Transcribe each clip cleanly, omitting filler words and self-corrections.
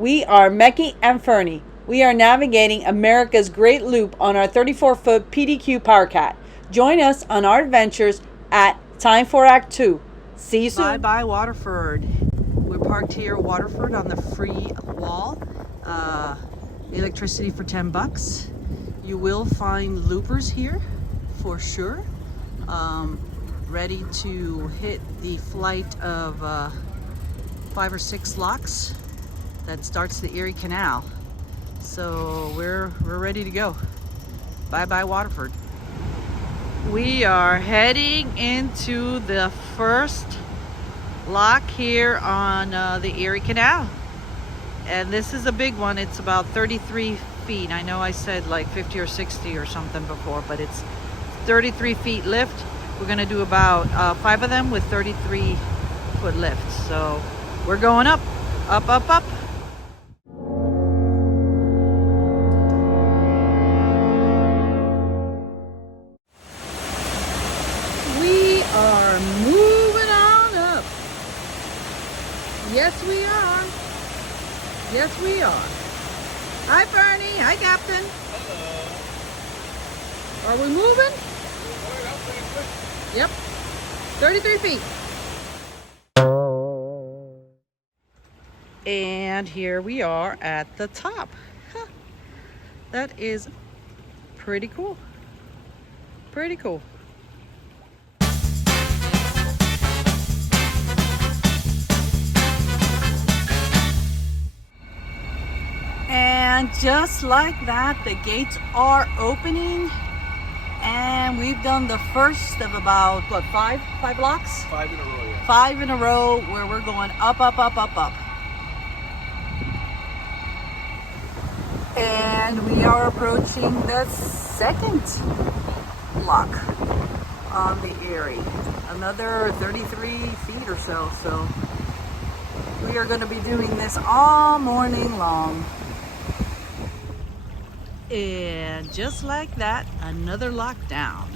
We are Mecky and Fernie. We are navigating America's Great Loop on our 34-foot PDQ Powercat. Join us on our adventures at Time for Act 2. See you soon. Bye-bye Waterford. We're parked here at Waterford on the free wall. Electricity for $10. You will find loopers here for sure. Ready to hit the flight of 5 or 6 locks that starts the Erie Canal. So we're ready to go. Bye-bye Waterford. We are heading into the first lock here on the Erie Canal. And this is a big one. It's about 33 feet. I know I said like 50 or 60 or something before, but it's 33 feet lift. We're gonna do about 5 of them with 33-foot lift. So we're going up, up, up, up. We are moving on up. Yes, we are. Yes, we are. Hi, Bernie. Hi, Captain. Hello. Are we moving? Yep. 33 feet. And here we are at the top. Huh. That is pretty cool. Pretty cool. And just like that, the gates are opening. And we've done the first of about, what, five blocks? 5 in a row, yeah. 5 in a row where we're going up, up, up, up, up. And we are approaching the second block on the Erie. Another 33 feet or so. So we are going to be doing this all morning long. And just like that, another lock down.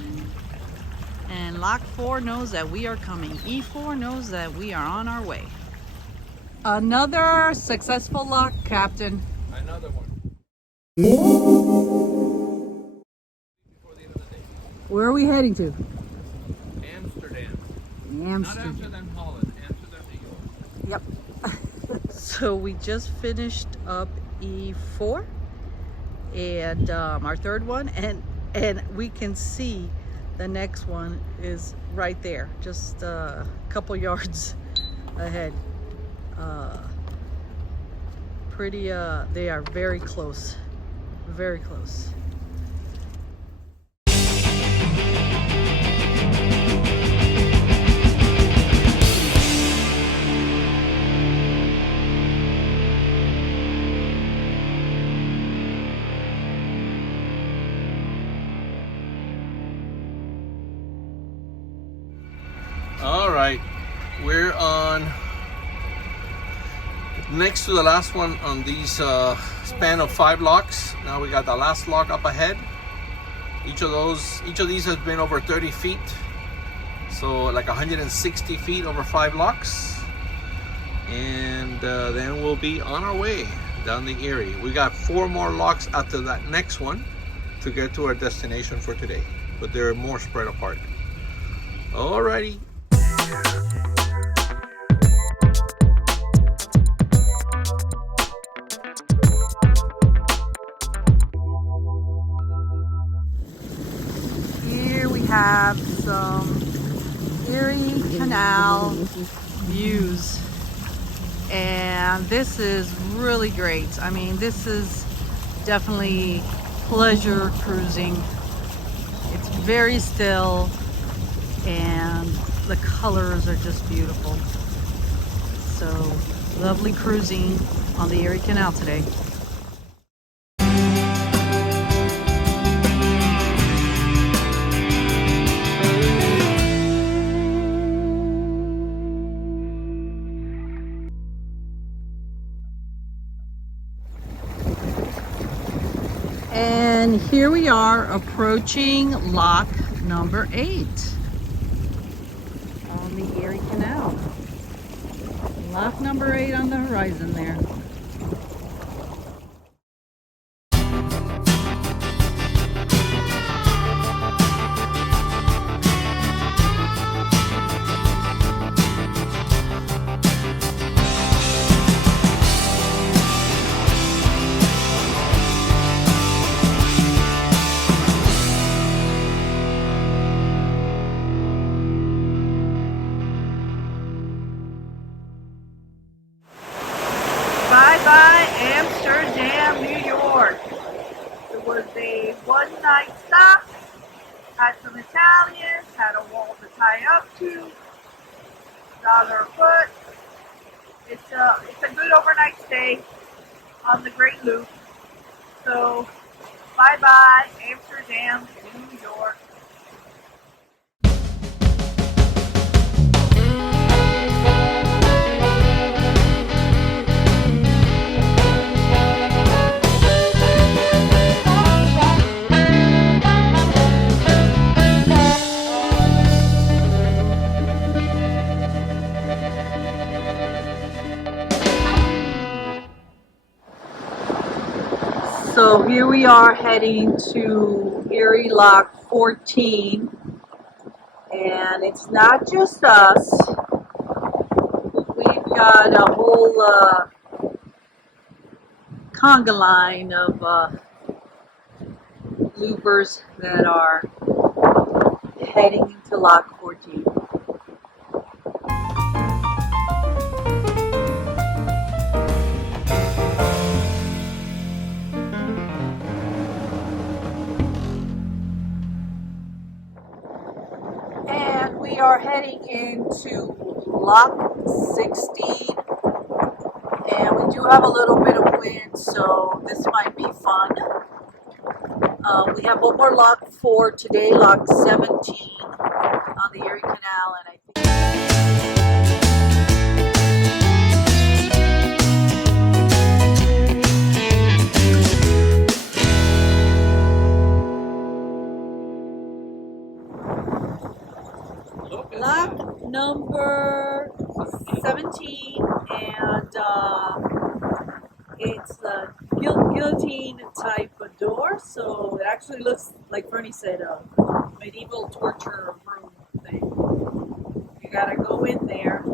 And lock 4 knows that we are coming. E4 knows that we are on our way. Another successful lock, Captain. Another one. Where are we heading to? Amsterdam. Amsterdam. Not Amsterdam, Holland. Amsterdam, New York. Yep. So we just finished up E4. And our third one, and we can see the next one is right there, just a couple yards ahead. They are very close, very close. All right, we're on next to the last one on these span of 5 locks. Now we got the last lock up ahead. Each of these has been over 30 feet, so like 160 feet over 5 locks, and then we'll be on our way down the Erie. We got 4 more locks after that next one to get to our destination for today, but they're more spread apart. Alrighty. Here we have some Erie Canal views, and this is really great. I mean, this is definitely pleasure cruising. It's very still, and the colors are just beautiful. So lovely cruising on the Erie Canal today. And here we are approaching lock number 8 on the Erie Canal. Lock number 8 on the horizon there. Bye-bye, Amsterdam, New York. It was a one-night stop. Had some Italians, had a wall to tie up to, $1 a foot. It's a good overnight stay on the Great Loop. So, bye-bye, Amsterdam, New York. So here we are heading to Erie Lock 14, and it's not just us. We've got a whole conga line of loopers that are heading into Lock 14. And we are heading into Lock 16, and we do have a little bit of wind, so this might be fun. We have one more lock for today, Lock 17 on the Erie Canal, and I think lock number 17, and it's a guillotine type of door, so it actually looks, like Fernie said, a medieval torture room thing. You gotta go in there.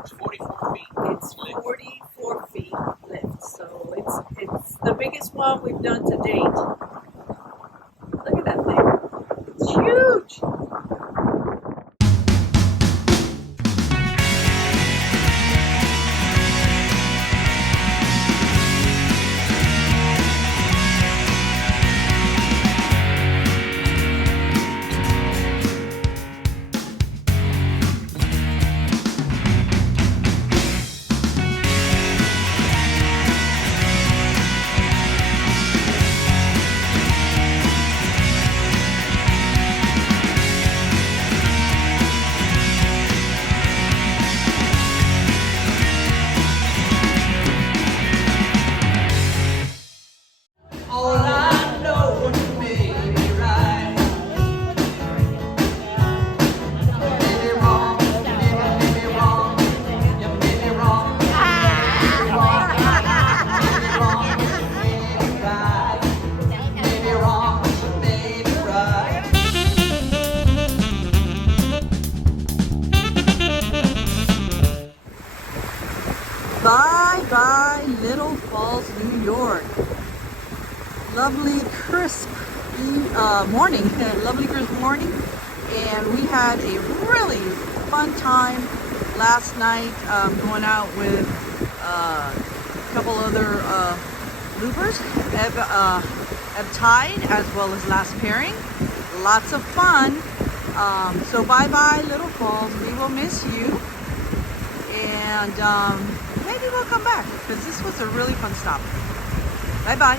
It's 44 feet. It's 44 feet lift, so it's the biggest one we've done to date. Look at that thing. It's huge. Bye-bye, Little Falls, New York. Lovely, crisp morning. Lovely, crisp morning. And we had a really fun time last night going out with a couple other loopers. Ebb Tide, as well as Last Pairing. Lots of fun. So bye-bye, Little Falls. We will miss you. And maybe we'll come back, because this was a really fun stop. Bye-bye.